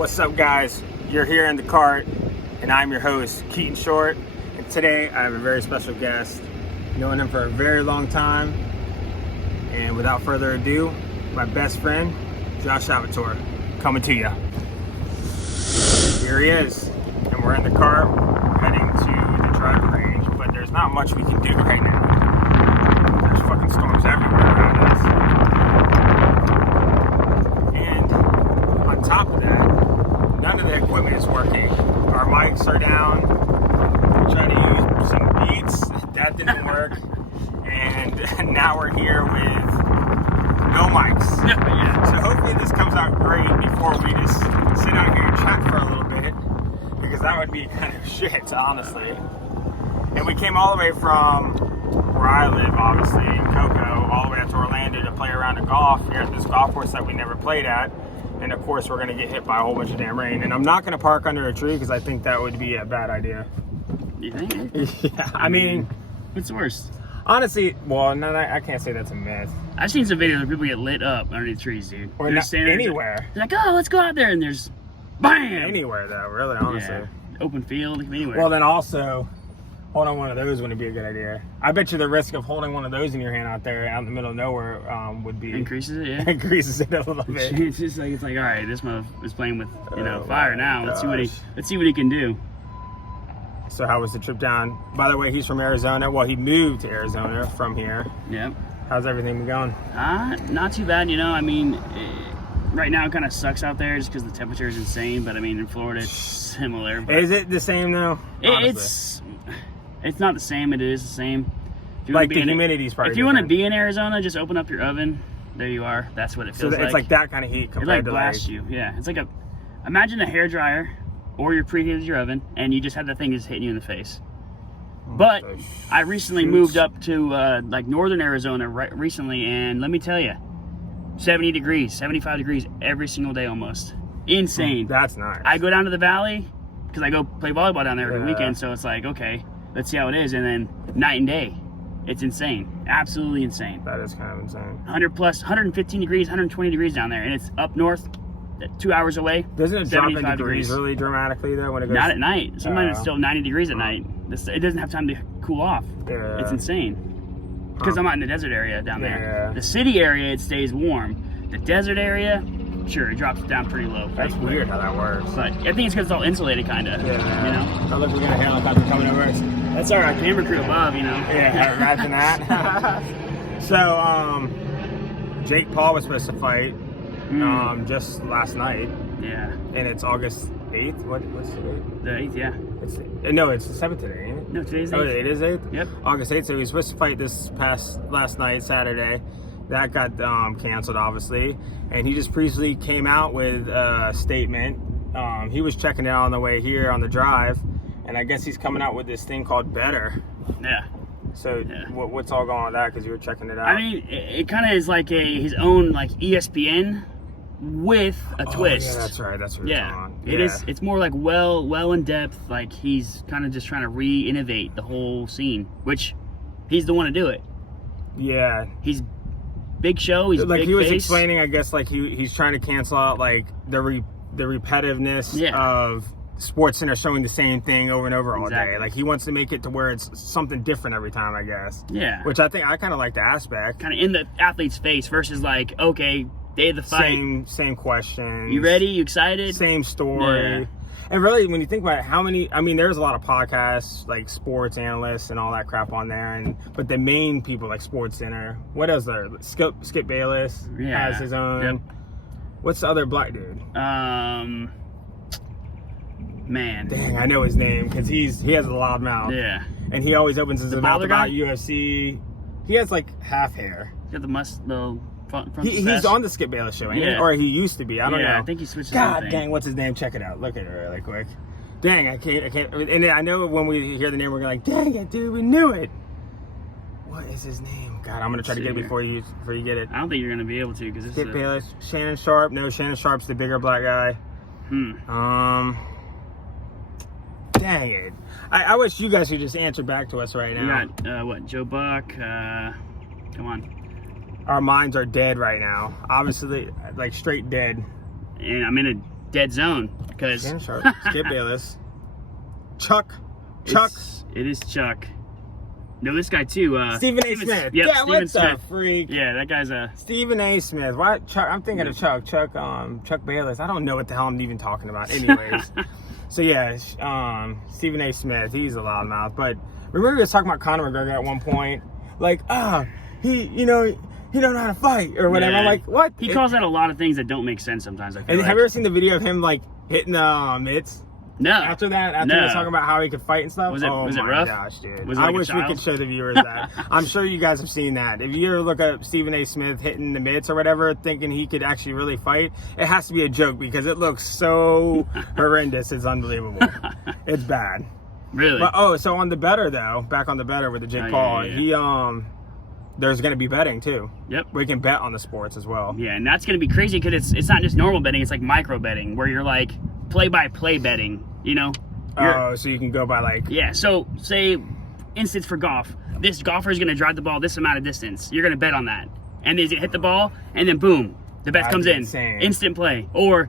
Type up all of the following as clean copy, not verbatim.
What's up, guys? You're here in the cart, and I'm your host, Keaton Short. And today I have a very special guest, known him for a very long time. And without further ado, my best friend, Josh Salvatore, coming to you. Here he is, and we're in the car heading to the driving range, but there's not much we can do right now. There's fucking storms everywhere around us. And on top of that, none of the equipment is working. Our mics are down. We're trying to use some beats. That didn't work. And now we're here with no mics. Yeah. So hopefully this comes out great before we just sit out here and chat for a little bit. Because that would be kind of shit, honestly. And we came all the way from where I live, obviously, in Cocoa, all the way up to Orlando to play around a golf here at this golf course that we never played at. And of course, we're going to get hit by a whole bunch of damn rain. And I'm not going to park under a tree because I think that would be a bad idea. You think? Yeah, I mean, what's the worst? Honestly, well, no, I can't say that's a myth. I've seen some videos where people get lit up underneath trees, dude. Or not anywhere. They're like, oh, let's go out there, and there's BAM! Anywhere, though, really, honestly. Yeah. Open field, it can be anywhere. Well, then also, holding one of those wouldn't be a good idea. I bet you the risk of holding one of those in your hand out there out in the middle of nowhere would be... Increases it, yeah. Increases it a little bit. It's like, all right, this mother is playing with, fire now. Gosh. Let's see what he can do. So how was the trip down? By the way, he's from Arizona. Well, he moved to Arizona from here. Yep. How's everything been going? Not too bad, I mean, right now it kind of sucks out there just because the temperature is insane, but I mean, in Florida it's similar. But is it the same though? It's not the same. It is the same. Like the humidity's probably. If you want to be in Arizona, just open up your oven. There you are. That's what it feels like. So it's like that kind of heat compared to blasts you. Yeah, it's like imagine a hairdryer, or you preheated your oven, and you just had that thing just hitting you in the face. But I recently moved up to like northern Arizona recently, and let me tell you, 70 degrees, 75 degrees every single day almost. Insane. That's nice. I go down to the valley because I go play volleyball down there every weekend, so it's like, okay, let's see how it is. And then night and day, it's insane. Absolutely insane. That is kind of insane. 100 plus, 115 degrees, 120 degrees down there, and it's up north, 2 hours away. Doesn't it drop in degrees really dramatically though when it goes? Not at night. Sometimes it's still 90 degrees at night. It doesn't have time to cool off. Yeah. It's insane. Because I'm out in the desert area down there. Yeah. The city area, it stays warm. The desert area, sure, it drops down pretty low. That's weird how that works. But I think it's because it's all insulated, kind of. Yeah. Oh, look, we got a helicopter coming over us. That's our camera crew above, Yeah, imagine that. So, Jake Paul was supposed to fight just last night. Yeah. And it's August 8th? What's the date? The 8th, yeah. It's the 7th today, ain't it? No, today's 8th. Oh, it is 8th? Yep. August 8th, so he was supposed to fight last night, Saturday. That got canceled, obviously. And he just briefly came out with a statement. He was checking it out on the way here on the drive. And I guess he's coming out with this thing called Betr. Yeah. So what's all going on with that? Because you were checking it out. I mean, it kind of is like his own like ESPN with a twist. Yeah, that's right. That's what you're talking about. It is. It's more like well in depth. Like he's kind of just trying to re-innovate the whole scene, which he's the one to do it. Yeah. He's big show. He's like big he was face. explaining. I guess like he's trying to cancel out like the repetitiveness of SportsCenter showing the same thing over and over all day. Like he wants to make it to where it's something different every time, I guess. Yeah. Which I think I kind of like the aspect. Kind of in the athlete's face versus like, okay, day of the fight. Same questions. You ready? You excited? Same story. Yeah. And really, when you think about it, there's a lot of podcasts, like sports analysts and all that crap on there. But the main people, like SportsCenter, what else there? Skip Bayless has his own. Yep. What's the other black dude? Man. Dang, I know his name because he has a loud mouth. Yeah. And he always opens his mouth about UFC. He has like half hair. Got the front he's on the Skip Bayless show, ain't he? Or he used to be. I don't know. I think he switched. God dang, what's his name? Check it out. Look at it really quick. Dang, I can't. And I know when we hear the name, we're like, dang it, dude, we knew it. What is his name? God, I'm gonna try to get it before you get it. I don't think you're gonna be able to because Skip Bayless, Shannon Sharp. No, Shannon Sharp's the bigger black guy. Dang it. I wish you guys could just answer back to us right now. You got, Joe Buck? Come on. Our minds are dead right now. Obviously, like straight dead. And I'm in dead zone because Shannon Sharp, Skip Bayless, Chuck. It is Chuck. No, this guy too. Stephen A. Smith. Yep, yeah, Stephen what the Smith. freak? Yeah, that guy's a Stephen A. Smith. Why? Chuck? I'm thinking of Chuck. Chuck Bayless. I don't know what the hell I'm even talking about. Anyways, so yeah, Stephen A. Smith. He's a loudmouth. But remember we was talking about Conor McGregor at one point, like, he don't know how to fight or whatever. Yeah. I'm like, what? He calls out a lot of things that don't make sense sometimes. I feel And like. have you ever seen the video of him like hitting the mitts? No. After he was talking about how he could fight and stuff. Was it oh my rough? Gosh, dude. Was it I like a wish we child? could show the viewers that. I'm sure you guys have seen that. If you ever look up Stephen A. Smith hitting the mitts or whatever, thinking he could actually really fight, it has to be a joke because it looks so horrendous. It's unbelievable. It's bad. Really? But so on the Betr though, back on the Betr with the Jake Paul, he there's going to be betting too. Yep. We can bet on the sports as well. Yeah, and that's going to be crazy because it's not just normal betting; it's like micro betting, where you're like play-by-play betting. You know. So you can go by like. Yeah. So say, instance for golf, this golfer is going to drive the ball this amount of distance. You're going to bet on that, and then hit the ball, and then boom, the bet comes in. Insane. Instant play. Or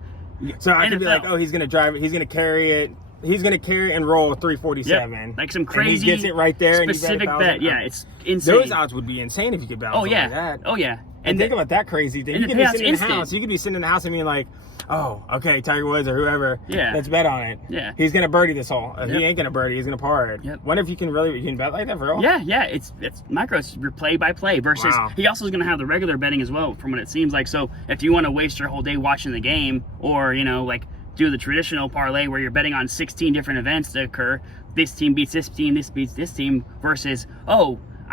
so I could be like, NFL. he's going to drive it. He's going to carry it. He's going to carry and roll 347. Yep. Like some crazy. And he gets it right there. Specific and you bet. Yeah, it's insane. Those odds would be insane if you could bet on something like that. Oh yeah. And think about that crazy thing. and You the could be payout's sitting in the instant. house. You could be sitting in the house and being like, oh, okay, Tiger Woods or whoever. Yeah. Let's bet on it. Yeah. He's going to birdie this hole. He ain't going to birdie. He's going to par it. Yep. Wonder if you can bet like that for real? Yeah. It's micro. It's your play by play versus Wow. he also is going to have the regular betting as well, from what it seems like. So if you want to waste your whole day watching the game, or like do the traditional parlay where you're betting on 16 different events to occur, this team beats this team, this beats this team, versus I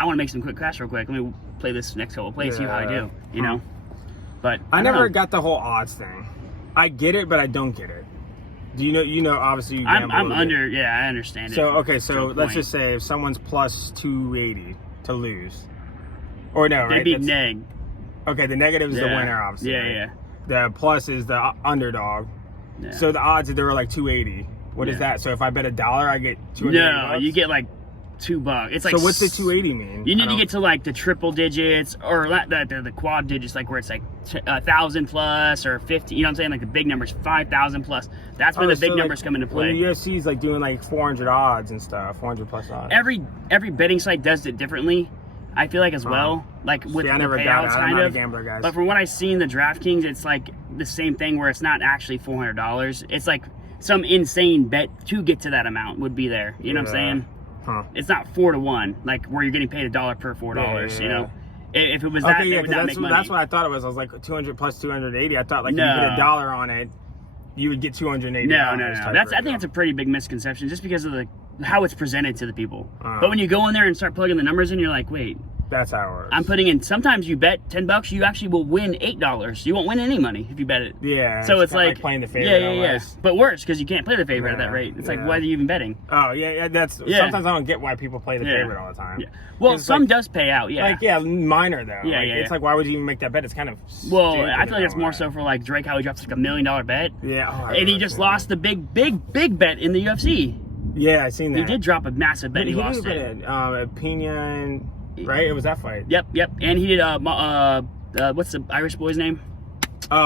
want to make some quick cash real quick. Let me play this next couple plays, see how I do. You know. But I don't never know. got the whole odds thing. I get it, but I don't get it. Do you know? Obviously, you gamble I'm a little under. bit. Yeah, I understand it. So okay, so to a let's point. just say if someone's plus 280 to lose, or no, They'd right? be That's- neg. Okay, the negative is the Yeah. winner, obviously. Yeah, right? yeah. The plus is the underdog. Yeah. So the odds they were like 280. What is Yeah. that? So if I bet $1, I get 280 No, bucks? you get like $2. It's like. So what's the 280 mean? You I need to don't- get to like the triple digits or the quad digits, like where it's like 1,000 plus or 50. You know what I'm saying? Like the big numbers, 5,000 plus. That's where the big so, numbers like, come into When play. the UFC's like doing like 400 odds and stuff, 400 plus odds. Every betting site does it differently. I feel like as well, like with See, I the never got payouts, it. I'm kind not a of. gambler, guys. But from what I've seen, the DraftKings, it's like the same thing where it's not actually $400. It's like some insane bet to get to that amount would be there. You know what I'm saying? Huh. It's not 4 to 1, like where you're getting paid $1 per $4. Yeah. You know, if it was that, Okay, they yeah, would not make money. that's what I thought it was. I was like 200 plus 280. I thought like if No. you put $1 on it, you would get 280. No. type That's I ratio. think that's a pretty big misconception, just because of how it's presented to the people. Uh-huh. But when you go in there and start plugging the numbers in, you're like, wait, That's how it works. I'm putting in. Sometimes you bet $10, you actually will win $8. You won't win any money if you bet it. Yeah. So it's kinda like playing the favorite. Yeah. almost. But worse, because you can't play the favorite at Yeah, that rate. It's like, yeah. why are you even betting? Oh yeah. That's Yeah. sometimes I don't get why people play the Yeah. favorite all the time. Yeah. Well, It's some like, does pay out. Yeah. Like minor though. Yeah, Like, yeah, It's yeah. like why would you even make that bet? It's kind of. Well, stupid I feel like it's in a more way. so for like Drake, how he drops like $1 million bet. Yeah. Oh, I And he remember just seeing lost the big bet in the UFC. that. Yeah, I seen that. He did drop a massive bet. He He lost did it. Pena and right. It was that fight. Yep. And he did what's the Irish boy's name? Oh,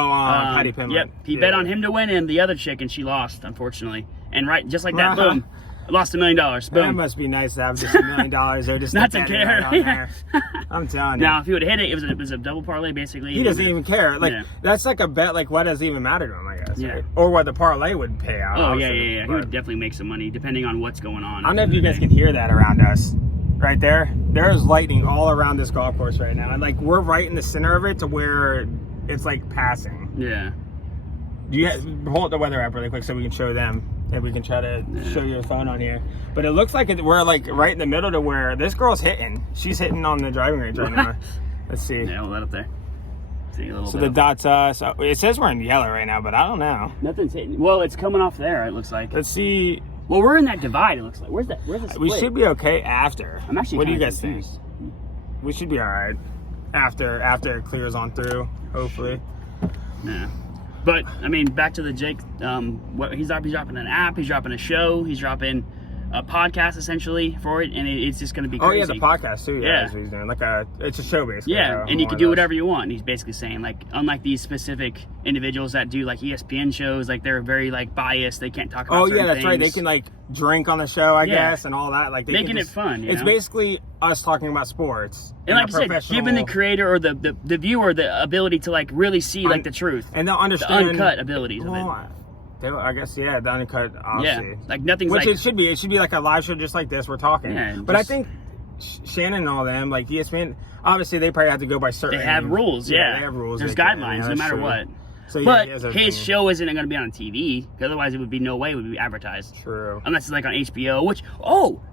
Paddy Pimblett. Yep. He bet on him to win and the other chick, and she lost, unfortunately. And just like that, boom, lost $1 million. That Boom. must be nice to have just $1 million or just Not stick to that care. right on there. I'm telling you. Now, if he would have hit it, it was a double parlay basically. He doesn't even care. Like Yeah. that's like a bet. Like what does it even matter to him? I guess. Yeah. Right? Or what the parlay would pay out. Oh obviously, yeah. He but- would definitely make some money depending on what's going on. I don't know if you guys can hear that around us. Right there. There's lightning all around this golf course right now. And like we're right in the center of it to where it's like passing. Yeah. Hold up the weather app really quick so we can show them. And we can try to show your phone on here. But it looks like we're like right in the middle to where this girl's hitting. She's hitting on the driving range right now. Let's see. Yeah, we'll let up there. See a little So bit. the dots so it says we're in yellow right now, but I don't know. Nothing's hitting. Well, it's coming off there. It looks like. Let's see. Well, we're in that divide. It looks like. Where's the split? We should be okay after. I'm actually. What do you kinda guys think? confused. We should be all right after it clears on through. Hopefully. Yeah. But I mean, back to the Jake. What he's dropping an app. He's dropping a show. He's dropping a podcast essentially for it, and it's just going to be Oh crazy. yeah, the podcast too. Yeah, that's what he's doing. It's a show basically. Yeah, and you can do whatever you want. He's basically saying, like, unlike these specific individuals that do like ESPN shows, like they're very like biased. They can't talk about. Oh yeah, that's things. right. They can like drink on the show, I guess, and all that. Like making it fun. It's basically us talking about sports. And like I said, giving the creator or the viewer the ability to like really see like the truth and they'll understand the uncut abilities of it. I guess, yeah, the uncut, obviously. Yeah, like nothing's Which like... it should be. It should be like a live show just like this. We're talking. Yeah, but I think Shannon and all them, like ESPN, obviously they probably have to go by certain... They have rules, yeah. They have rules. There's guidelines, no matter what. So, but his show isn't going to be on TV, because otherwise it would be no way it would be advertised. True. Unless it's like on HBO, which,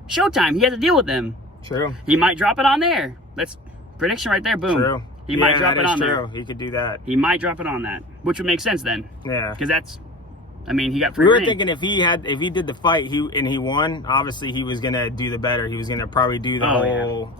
Showtime, he has to deal with them. True. He might drop it on there. That's prediction right there, boom. True. He might drop it on there. He could do that. He might drop it on that, which would make sense then. Yeah. Because that's... I mean, he got free We were reign. thinking if he did the fight, he won. Obviously, he was gonna do the better. He was gonna probably do the whole.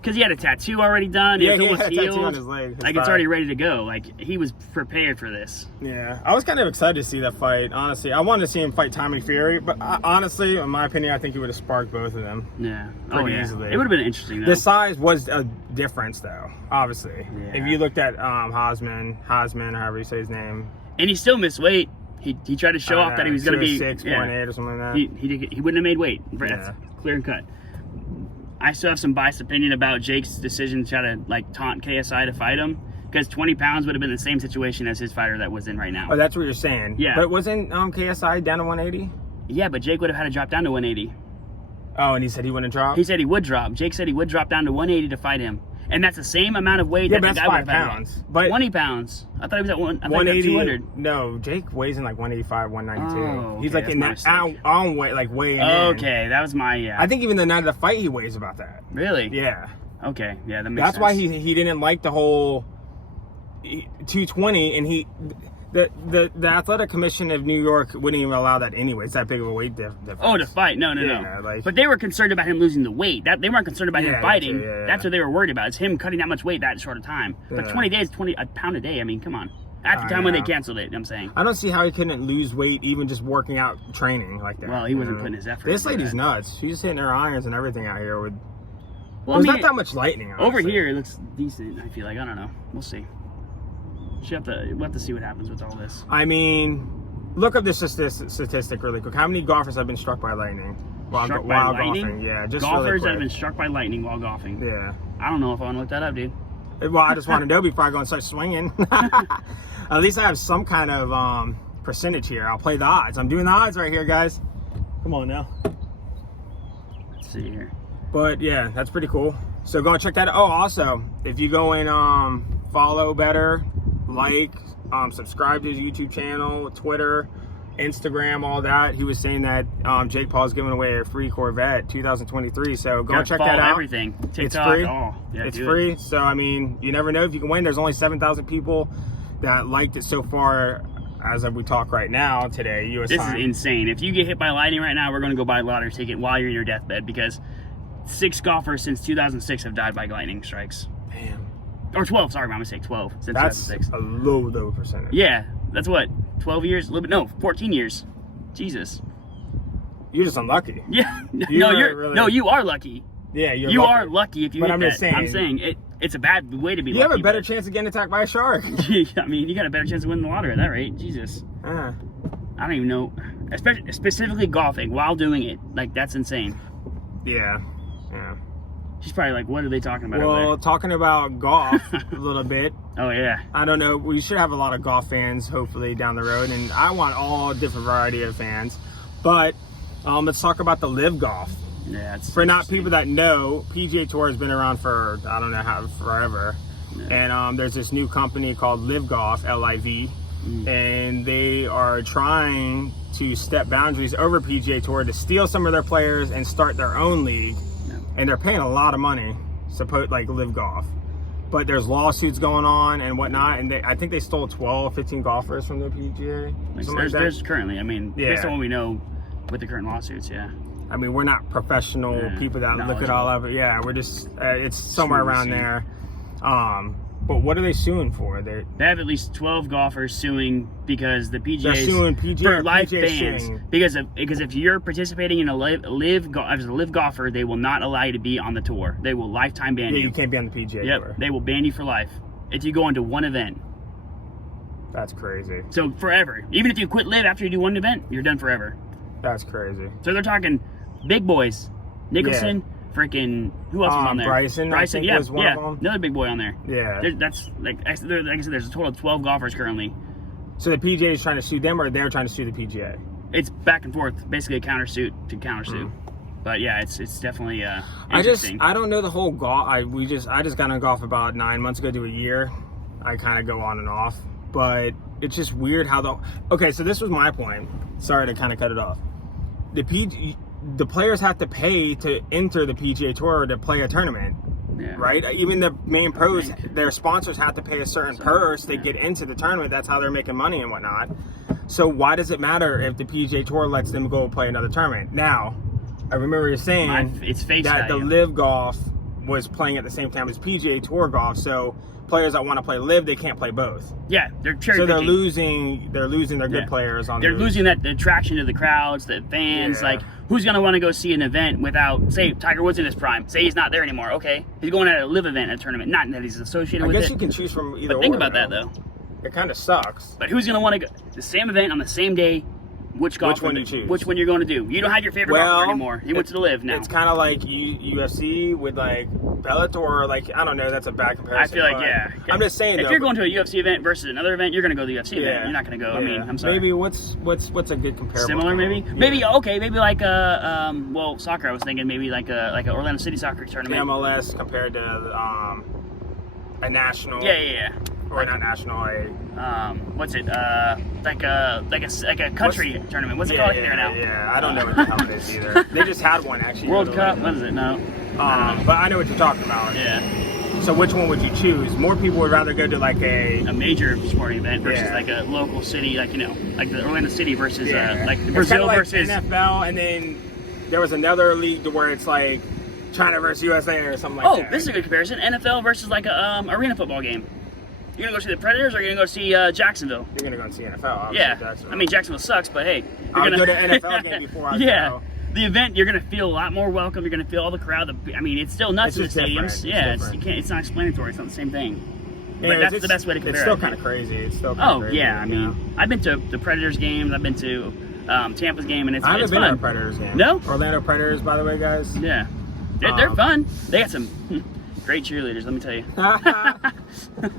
Because he had a tattoo already done. Yeah, he had a tattoo on his leg. Like it's already ready to go. Like he was prepared for this. Yeah, I was kind of excited to see that fight. Honestly, I wanted to see him fight Tommy Fury, but honestly, in my opinion, I think he would have sparked both of them. Yeah, pretty easily. It would have been interesting. Though. The size was a difference, though. Obviously, if you looked at Hosman, or however you say his name, and he still missed weight. He tried to show off that he was going to be 6.8 or something like that. He wouldn't have made weight. That's clear and cut. I still have some biased opinion about Jake's decision to try to like taunt KSI to fight him, because 20 pounds would have been the same situation as his fighter that was in right now. Oh, that's what you're saying. Yeah. But wasn't KSI down to 180? Yeah, but Jake would have had to drop down to 180. Oh, and he said he wouldn't drop? He said he would drop. Jake said he would drop down to 180 to fight him. And that's the same amount of weight that the guy would have had. 5 pounds. But 20 pounds. I thought he was at 180. 200. No, Jake weighs in like 185, 192. Oh, He's like in that on weight, like weighing in. Okay, that was my I think even the night of the fight, he weighs about that. Really? Yeah. Okay, yeah, that makes That's sense. why he didn't like the whole 220, and the Athletic Commission of New York wouldn't even allow that anyway. It's that big of a weight difference. Oh, to fight? No. Like, but they were concerned about him losing the weight. They weren't concerned about him fighting. That's what they were worried about. It's him cutting that much weight that short of time. But 20 days, a pound a day. I mean, come on. At the time when they canceled it, I'm saying. I don't see how he couldn't lose weight even just working out, training like that. Well, he wasn't putting his effort. This lady's nuts. She's hitting her irons and everything out here with. Well, there's not that much lightning. Honestly. Over here, it looks decent. I feel like I don't know. We'll see. We'll have to see what happens with all this. I mean, look up this statistic really quick. How many golfers have been struck by lightning while golfing? Yeah, just golfers really quick. that have been struck by lightning while golfing. Yeah. I don't know if I want to look that up, dude. Well, I just want to know before I go and start swinging. At least I have some kind of percentage here. I'll play the odds. I'm doing the odds right here, guys. Come on now. Let's see here. But yeah, that's pretty cool. So go and check that out. Oh, also, if you go and follow Betr, like, subscribe to his YouTube channel, Twitter, Instagram, all that. He was saying that Jake Paul's giving away a free Corvette 2023. So go and check that out. Everything. TikTok, it's free. Yeah, it's free. So I mean, you never know if you can win. There's only 7,000 people that liked it so far as we talk right now today. US this time. Is insane. If you get hit by lightning right now, we're going to go buy a lottery ticket while you're in your deathbed, because 6 golfers since 2006 have died by lightning strikes. Damn. Or 12, sorry, my mistake, 12 since That's 2006. a low percentage. Yeah, that's what, 12 years? A little bit, no, 14 years. Jesus. You're just unlucky. Yeah. You are lucky. Yeah, you lucky. are lucky if you hit that. I'm saying it's a bad way to be lucky. You have a better chance of getting attacked by a shark. I mean, you got a better chance of winning the lottery at that rate. Jesus. I don't even know. Especially specifically golfing while doing it. Like, that's insane. Yeah. She's probably like, what are they talking about? Well, talking about golf a little bit. Oh, yeah. I don't know. We should have a lot of golf fans, hopefully, down the road. And I want all different variety of fans. But let's talk about the LIV golf. Yeah, for not people that know, PGA Tour has been around for, I don't know how, forever. Yeah. And there's this new company called LIV Golf, LIV. And they are trying to step boundaries over PGA Tour to steal some of their players and start their own league. And they're paying a lot of money, like LIV Golf. But there's lawsuits going on and whatnot, and I think they stole 12, 15 golfers from the PGA. There's currently, I mean, based on what we know with the current lawsuits, yeah. I mean, we're not professional people that look at all of it. Yeah, we're just, it's somewhere around there. But what are they suing for? They have at least 12 golfers suing because the PGA They're suing PGA for or live PGA bans. suing? Because if you're participating in a live as a live golfer, they will not allow you to be on the tour. They will lifetime ban Yeah, you. you can't be on the PGA tour. They will ban you for life if you go into one event. That's crazy. So forever. Even if you quit live after you do one event, you're done forever. That's crazy. So they're talking big boys. Nicholson, freaking who else was on there? Bryson, I think was one of them. Another big boy on there. Yeah. That's like I said, there's a total of 12 golfers currently. So the PGA is trying to sue them, or they're trying to sue the PGA? It's back and forth, basically a countersuit to countersue. But yeah, it's definitely interesting. I don't know the whole golf. I just got on golf about 9 months ago to a year. I kind of go on and off, but it's just weird how okay. So this was my point. Sorry to kind of cut it off. The players have to pay to enter the PGA Tour or to play a tournament, right? Even the main pros, their sponsors have to pay a certain purse to get into the tournament. That's how they're making money and whatnot. So why does it matter if the PGA Tour lets them go play another tournament? Now, I remember you saying it's face that value. the LIV golf was playing at the same time as PGA Tour golf, so players that want to play LIV, they can't play both. Yeah, they're cherry So picking. they're losing their good players on. They're losing that attraction to the crowds, the fans. Yeah. Like, who's gonna want to go see an event without, say, Tiger Woods in his prime? Say he's not there anymore. Okay, he's going at a live event at a tournament, not that he's associated with it. I guess you can choose from either. But think about that though. It kind of sucks. But who's gonna want to go the same event on the same day? Which one you choose? Which one you're going to do? You don't have your favorite golfer anymore. You went to the LIV now. It's kind of like UFC with like Bellator, or like, I don't know. That's a bad comparison. I feel like I'm just saying. If you're going to a UFC event versus another event, you're going to go to the UFC event. You're not going to go. I mean, I'm sorry. Maybe what's a good comparison? Similar, maybe. Yeah. Maybe like well, soccer. I was thinking maybe like a Orlando City soccer tournament. MLS compared to a national. Yeah. Or not national, what's it? Like a country tournament. What's it called here now? Yeah, I don't know what the hell it is either. They just had one actually. World Cup. What is it? No. But I know what you're talking about. Yeah. So which one would you choose? More people would rather go to like a major sporting event versus like a local city, like like the Orlando City versus like the Brazil like versus NFL, and then there was another league to where it's like China versus USA or something like that. Oh, this is a good comparison. NFL versus like a arena football game. You're gonna go see the Predators, or you're gonna go see Jacksonville? You're gonna go and see NFL. Yeah, I mean Jacksonville sucks, but hey, I'll go to NFL game before I go. The event, you're gonna feel a lot more welcome. You're gonna feel all the crowd. I mean, it's still nuts in the stadiums. It's not explanatory. It's not the same thing. But that's the best way to compare it. It's still kind of crazy. It's still crazy, I mean, I've been to the Predators games. I've been to Tampa's game, and it's I haven't been fun. to a Predators game. No? Orlando Predators, by the way, guys. Yeah. They're fun. They got some great cheerleaders, let me tell you.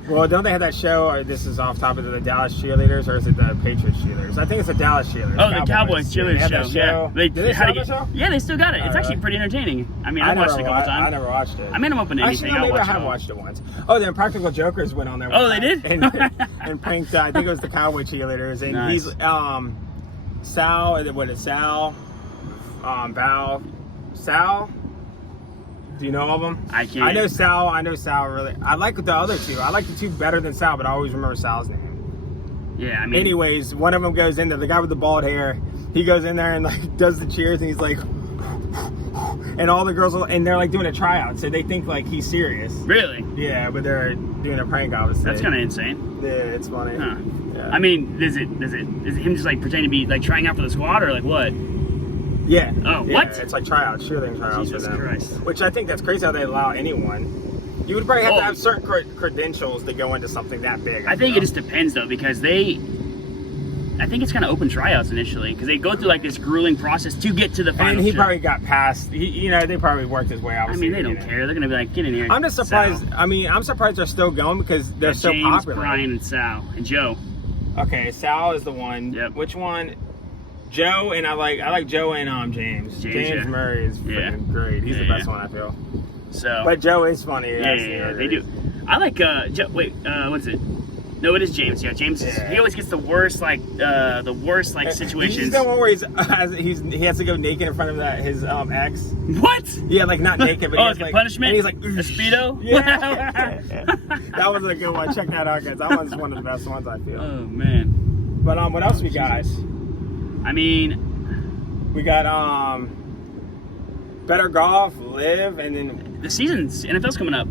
Well, don't they have that show, or this is off topic, of the Dallas cheerleaders, or is it the Patriots cheerleaders? I think it's the Dallas cheerleaders. Oh, the Cowboys cheerleaders show. Yeah. Did they still have the show? Yeah, they still got it. It's actually pretty entertaining. I mean, I watched it a couple times. I never watched it. I mean, I'm open to anything. Actually, maybe I have watched it once. Oh, the Impractical Jokers went on there. Oh, they did? And pranked, I think it was the Cowboy cheerleaders. And nice. He's, Sal, what is Sal? Sal? Do you know all of them? I can't. I know Sal really. I like the other two. I like the two better than Sal, but I always remember Sal's name. Yeah, I mean. Anyways, one of them goes in there, the guy with the bald hair, he goes in there and like does the cheers, and he's like, and all the girls, and they're like doing a tryout, so they think like he's serious. Really? Yeah, but they're doing a prank, obviously. That's kind of insane. Yeah, it's funny. Huh. Yeah. I mean, is it him just like pretending to be like trying out for the squad, or like what? Yeah. Oh, yeah, what? It's like tryouts, cheerleading tryouts Jesus for them. Christ. Which I think that's crazy how they allow anyone. You would probably have to have certain credentials to go into something that big. I think it just depends though, because I think it's kind of open tryouts initially, because they go through like this grueling process to get to the final. And he probably got past. They probably worked his way out. I mean, they don't care. They're gonna be like, get in here. I'm just surprised. Sal. I mean, I'm surprised they're still going because they're so James, popular. Brian, and Sal, and Joe. Okay, Sal is the one. Yep. Which one? Joe, and I like Joe and James. James Murray is freaking great. He's the best one, I feel. So. But Joe is funny. Yeah, they do. I like Joe. Wait, what is it? No, it is James. Yeah, James. He always gets the worst situations. He's the one where he has to go naked in front of his ex. What? Yeah, like not naked, but it's like punishment. And he's like a Speedo. Yeah. That was a good one. Check that out, guys. That one's one of the best ones, I feel. Oh man. But what else we got? I mean, we got Better Golf, LIV, and then the season's NFL's coming up.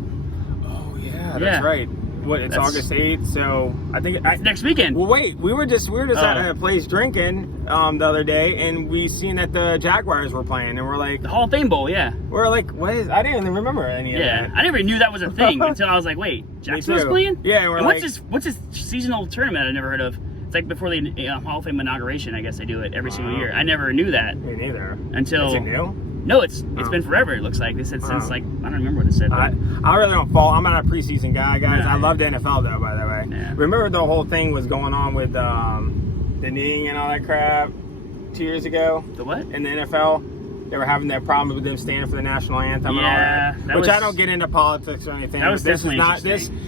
Oh yeah, that's right. What? It's August 8th, so I think It's next weekend. Well, wait, we were just at a place drinking the other day, and we seen that the Jaguars were playing, and we're like, The Hall of Fame Bowl, yeah. we're like, what is? I didn't even remember any of that. I never knew that was a thing until I was like, wait, Jacksonville's playing? Yeah, and we're and like, what's this seasonal tournament I've never heard of? It's like before the Hall of Fame inauguration. I guess they do it every single year. I never knew that. Me neither. Until Is it new? No, it's been forever. It looks like they said since like I don't remember what it said. I really don't fall. I'm not a preseason guy, guys. I love the NFL though. By the way, remember the whole thing was going on with the kneeing and all that crap 2 years ago. The what? In the NFL. They were having that problem with them standing for the national anthem and all that. Which I don't get into politics or anything. That was definitely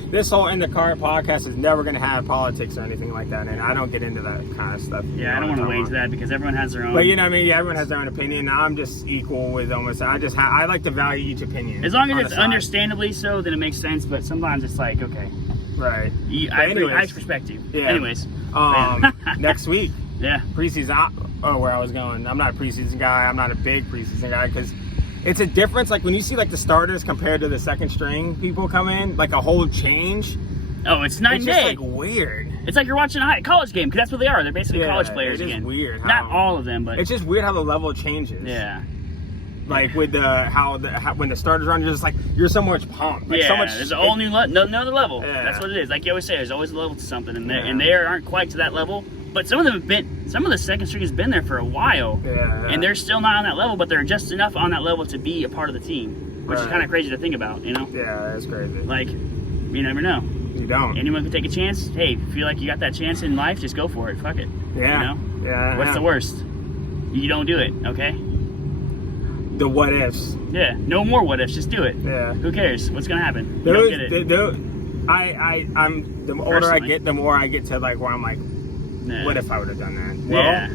this whole In the Cart podcast is never going to have politics or anything like that, and I don't get into that kind of stuff. Yeah, I don't want to wage that because everyone has their own. But you know what I mean? Yeah, everyone has their own opinion. I'm just equal with almost. I like to value each opinion. As long as it's understandably so, then it makes sense. But sometimes it's like, okay, right. I respect you. Yeah. Anyways, next week. Yeah. Preseason. Where I was going. I'm not a preseason guy. I'm not a big preseason guy because it's a difference. Like when you see like the starters compared to the second string people come in, like a whole change. Oh, it's night and day. It's just like weird. It's like you're watching a college game because that's what they are. They're basically college players again. It's weird. Not all of them, but it's just weird how the level changes. Yeah. Like with how when the starters are on, you're just like you're so much pumped. Like, yeah, so much, there's a whole new another level. Yeah. That's what it is. Like you always say, there's always a level to something, and they aren't quite to that level. But some of the second string has been there for a while, and they're still not on that level, but they're just enough on that level to be a part of the team, which is kind of crazy to think about, you know? Yeah, that's crazy. Like, you never know. You don't. Anyone can take a chance. Hey, if you feel like you got that chance in life, just go for it. Fuck it. Yeah. You know? Yeah. What's the worst? You don't do it, okay? The what ifs. Yeah. No more what ifs. Just do it. Yeah. Who cares? What's gonna happen? You don't get it. I'm the older I get, the more I get to like where I'm like, what if I would have done that? Well, yeah.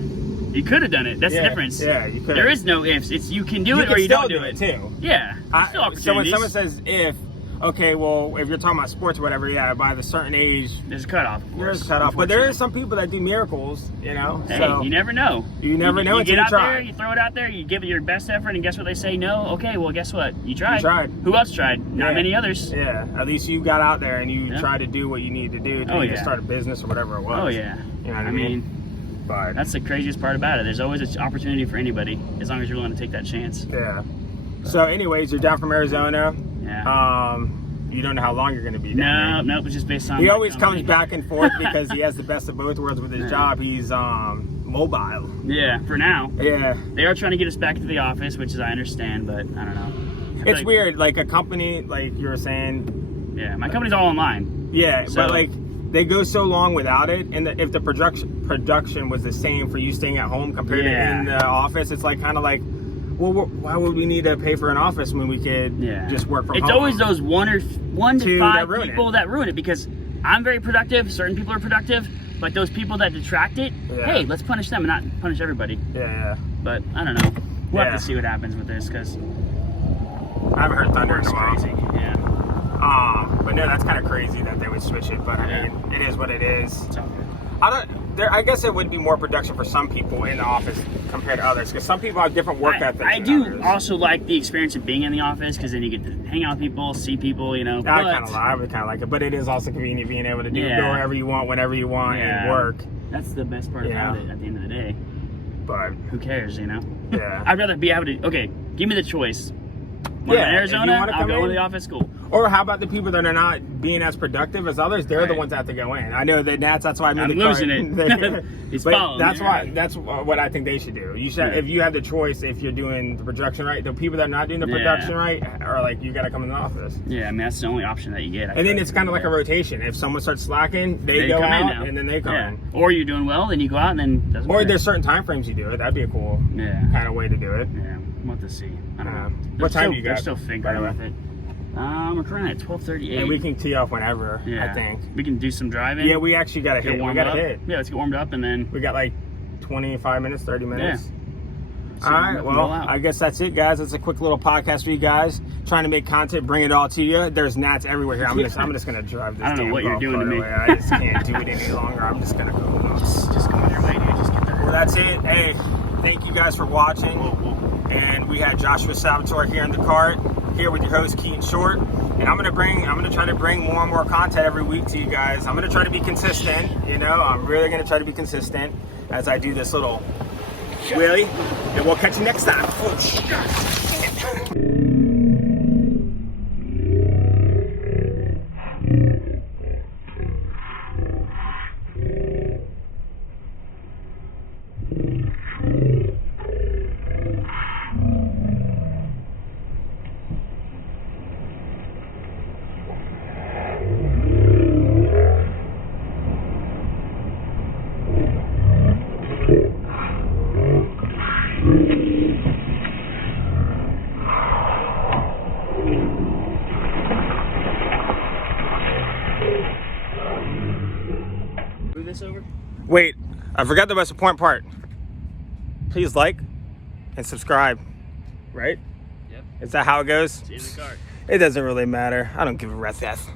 You could have done it. That's the difference. Yeah, you could. There is no ifs. It's you can do it or you don't do it. Too. Yeah. So when someone says if, okay, well, if you're talking about sports or whatever, yeah, by the certain age, there's a cutoff. Of course, there's a cutoff. But there are some people that do miracles, you know. Hey, so you never know. You never know you until get you out try. there, you throw it out there, you give it your best effort, and guess what they say? No. Okay, well, guess what? You tried. You tried. Who else tried? Not many others. Yeah. At least you got out there and you tried to do what you need to do to start a business or whatever it was. Oh yeah. You know what I mean? But that's the craziest part about it. There's always an opportunity for anybody as long as you're willing to take that chance. Yeah. So, anyways, you're down from Arizona. Yeah. You don't know how long you're going to be down there. Nope. It's just based on. He always comes back and forth because he has the best of both worlds with his job. He's mobile. Yeah, for now. Yeah. They are trying to get us back to the office, which is I understand, but I don't know. It's weird. Like a company, like you were saying. Yeah, my company's all online. Yeah, so, but like they go so long without it, and if the production was the same for you staying at home compared to in the office, it's like kind of like. Well, why would we need to pay for an office when we could just work from home? It's always those one to five people that ruin it because I'm very productive. Certain people are productive, but those people that detract it, hey, let's punish them and not punish everybody. Yeah. But I don't know. We'll have to see what happens with this because I haven't heard thunder in a while. Crazy. Yeah. But no, that's kind of crazy that they would switch it. But I mean, it is what it is. It's all good. I guess it would be more production for some people in the office compared to others because some people have different work ethics. I do also like the experience of being in the office because then you get to hang out with people, see people, you know. I would kind of like it, but it is also convenient being able to go wherever you want, whenever you want, and work. That's the best part about it at the end of the day. But who cares, you know? Yeah. I'd rather be able to. Okay, give me the choice. When I'm in Arizona, I'll go to the office. Cool. Or how about the people that are not being as productive as others? They're the ones that have to go in. I know that that's why I'm losing it. He's following. That's what I think they should do. You should, if you have the choice, if you're doing the production right, the people that are not doing the production right are like, you got to come in the office. Yeah, I mean that's the only option that you get. And then it's kind of like a rotation. If someone starts slacking, they go out and then they come in. Or you're doing well, then you go out and then doesn't. Or there's certain time frames you do it. That'd be a cool kind of way to do it. Yeah, we'll have to see. I don't know. What time do you got? They're still figuring with it. We're currently at 12:38. And we can tee off whenever, I think. We can do some driving. Yeah, we actually got to hit. We got to hit. Yeah, let's get warmed up and then... We got like 25 minutes, 30 minutes. Yeah. All right, well, I guess that's it, guys. That's a quick little podcast for you guys. Trying to make content, bring it all to you. There's gnats everywhere here. I'm just going to drive this. I don't know what you're doing to me. I just can't do it any longer. I'm just going to go. Just go on your way, dude. Just get there. Well, that's it. Hey, thank you guys for watching. And we had Joshua Salvatore here in the cart. here with your host Keaton Short, and I'm gonna try to bring more and more content every week to you guys. I'm gonna try to be consistent, you know. I'm really gonna try to be consistent as I do this little wheelie, and we'll catch you next time. Oh, shit. Move this over. Wait, I forgot the most important part. Please like and subscribe, right? Yep. Is that how it goes? See you in the car. It doesn't really matter. I don't give a rat's ass.